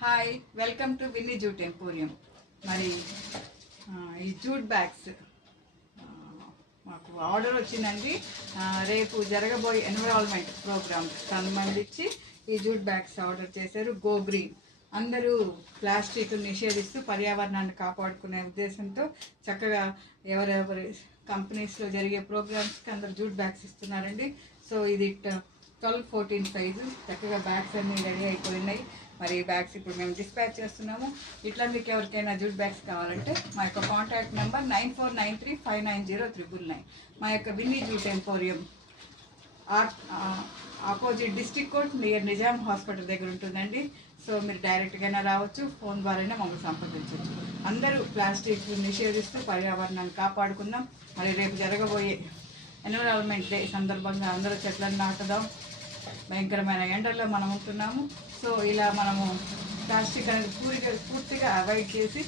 Hi, welcome to Vinny jute emporium. మరి ఈ jute bags మాకు ఆర్డర్ వచ్చిందండి. రేపు జరగబోయే ఎన్విరాన్మెంట్ ప్రోగ్రామ్ సంబంధించి ఈ జూట్ బ్యాగ్స్ ఆర్డర్ చేశారు. Go green. అందరూ ప్లాస్టిక్ నిషేధిస్తూ పర్యావరణాన్ని కాపాడుకునే ఉద్దేశంతో చక్కగా ఎవరెవరి కంపెనీస్లో జరిగే ప్రోగ్రామ్స్కి అందరు జూట్ బ్యాగ్స్ ఇస్తున్నారండి. సో ఇది 12-14 సైజు చక్కగా బ్యాగ్స్ అన్నీ రెడీ అయిపోయినాయి. మరి బ్యాగ్స్ ఇప్పుడు మేము డిస్పాచ్ చేస్తున్నాము. ఇట్లా మీకు ఎవరికైనా జూట్ బ్యాగ్స్ కావాలంటే మా యొక్క కాంటాక్ట్ నెంబర్ 9493590999. మా యొక్క Vinny jute emporium opposite district court near Nizam hospital దగ్గర ఉంటుందండి. సో మీరు డైరెక్ట్గానే రావచ్చు, ఫోన్ ద్వారానే మమ్మల్ని సంప్రదించవచ్చు. అందరూ ప్లాస్టిక్ నిషేధిస్తూ పర్యావరణాన్ని కాపాడుకుందాం. మరి రేపు జరగబోయే ఎన్విరాన్మెంట్ డే సందర్భంగా అందరూ చెట్లను నాటుదాం. భయంకరమైన ఎండల్లో మనం ఉంటున్నాము. సో ఇలా మనము ప్లాస్టిక్ అనేది పూర్తిగా అవాయిడ్ చేసి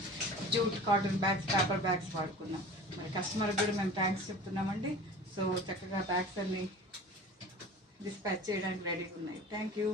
jute, cotton bags, paper bags వాడుకున్నాం. మరి కస్టమర్కి కూడా మేము థ్యాంక్స్ చెప్తున్నామండి. సో చక్కగా బ్యాగ్స్ అన్ని డిస్పాచ్ చేయడానికి రెడీగా ఉన్నాయి. Thank you.